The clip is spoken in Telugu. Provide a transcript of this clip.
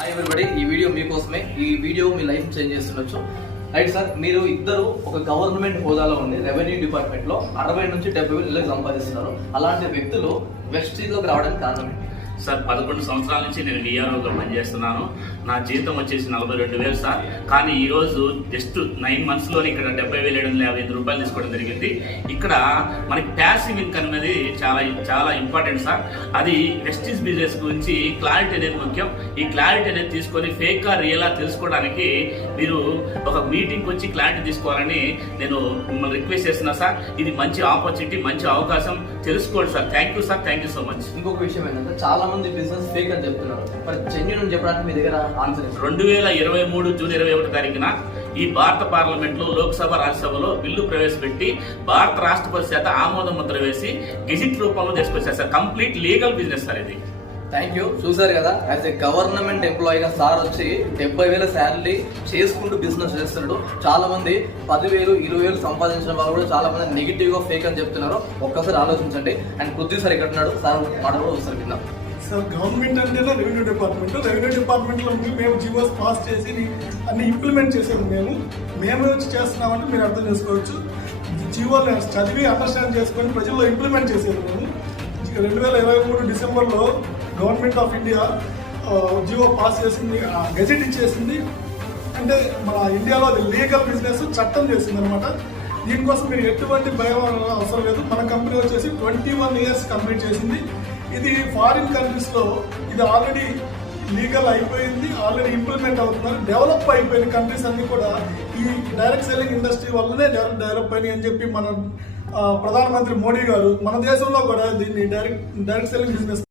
హాయ్ ఎవరిబడి, ఈ వీడియో మీకోసమే. ఈ వీడియో మీ లైఫ్ చేంజ్ చేస్తుండొచ్చు. రైట్ సార్, మీరు ఇద్దరు ఒక గవర్నమెంట్ హోదాలో ఉండి రెవెన్యూ డిపార్ట్మెంట్ లో 60 నుంచి 70 వేలు సంపాదిస్తున్నారు. అలాంటి వ్యక్తులు వెస్టీజ్లోకి రావడానికి కారణం ఏంటి? సార్ 11 సంవత్సరాల నుంచి నేను విఆర్ఓగా పనిచేస్తున్నాను. నా జీతం వచ్చేసి 42,000 సార్. కానీ ఈరోజు జస్ట్ 9 monthsలోనే ఇక్కడ 70,755 రూపాయలు తీసుకోవడం జరిగింది. ఇక్కడ మనకి ప్యాసివ్ ఇన్కమ్ అనేది చాలా చాలా ఇంపార్టెంట్ సార్. అది వెస్టీజ్ బిజినెస్ గురించి క్లారిటీ అనేది ముఖ్యం. ఈ క్లారిటీ అనేది తీసుకొని ఫేకా రియలా తెలుసుకోవడానికి మీరు ఒక మీటింగ్కి వచ్చి క్లారిటీ తీసుకోవాలని నేను మిమ్మల్ని రిక్వెస్ట్ చేస్తున్నా సార్. ఇది మంచి ఆపర్చునిటీ, మంచి అవకాశం, తెలుసుకోండి sir. Thank you sir, thank you so much. ఇంకొక విషయం ఏంటంటే చాలా మంది బిజినెస్ ఫేక్ అని చెప్తున్నారు. మరి జెన్యూన్ అని చెప్పడానికి మీ దగ్గర ఆన్సర్ 2023 జూన్ 21 తారీఖున ఈ భారత పార్లమెంట్ లో లోక్సభ రాజ్యసభలో బిల్లు ప్రవేశపెట్టి భారత రాష్ట్రపతి చేత ఆమోద ముద్ర వేసి గెజిట్ రూపంలో తీసుకొచ్చారు sir. Complete legal business sir ఇది. Thank you. చూసారు కదా, యాజ్ ఏ గవర్నమెంట్ ఎంప్లాయీగా సార్ వచ్చి 70,000 శాలరీ చేసుకుంటూ బిజినెస్ చేస్తున్నాడు. చాలా మంది 10,000, 20,000 సంపాదించిన వాళ్ళు కూడా చాలా మంది నెగిటివ్ గా ఫేక్ అని చెప్తున్నారు. ఒక్కసారి ఆలోచించండి. అండ్ పృథ్వీ సార్ ఇక్కడ ఉన్నాడు, సార్ మాట కూడా ఒకసారి విన్నాం. సార్, గవర్నమెంట్ అంటేనే రెవెన్యూ డిపార్ట్మెంట్లో మేము జీవోస్ పాస్ చేసి అన్ని ఇంప్లిమెంట్ చేసేది మేమే వచ్చి చేస్తున్నామంటే మీరు అర్థం చేసుకోవచ్చు. జీవోలు చదివి అండర్స్టాండ్ చేసుకొని ప్రజల్లో ఇంప్లిమెంట్ చేసేది మేము. 2023 డిసెంబర్లో government of India GO pass చేసింది, గెజెట్ ఇచ్చేసింది. అంటే మన ఇండియాలో అది లీగల్ బిజినెస్ చట్టం చేసింది అనమాట. దీనికోసం మీరు ఎటువంటి భయం అవసరం లేదు. మన కంపెనీ వచ్చేసి 21 years కంప్లీట్ చేసింది. ఇది ఫారిన్ కంట్రీస్లో ఇది ఆల్రెడీ లీగల్ అయిపోయింది, ఆల్రెడీ ఇంప్లిమెంట్ అవుతున్నారు. డెవలప్ అయిపోయిన కంట్రీస్ అన్ని కూడా ఈ డైరెక్ట్ సెల్లింగ్ ఇండస్ట్రీ వల్లనే డెవలప్ అయినాయి అని చెప్పి మన ప్రధానమంత్రి మోడీ గారు మన దేశంలో కూడా దీన్ని డైరెక్ట్ సెల్లింగ్ బిజినెస్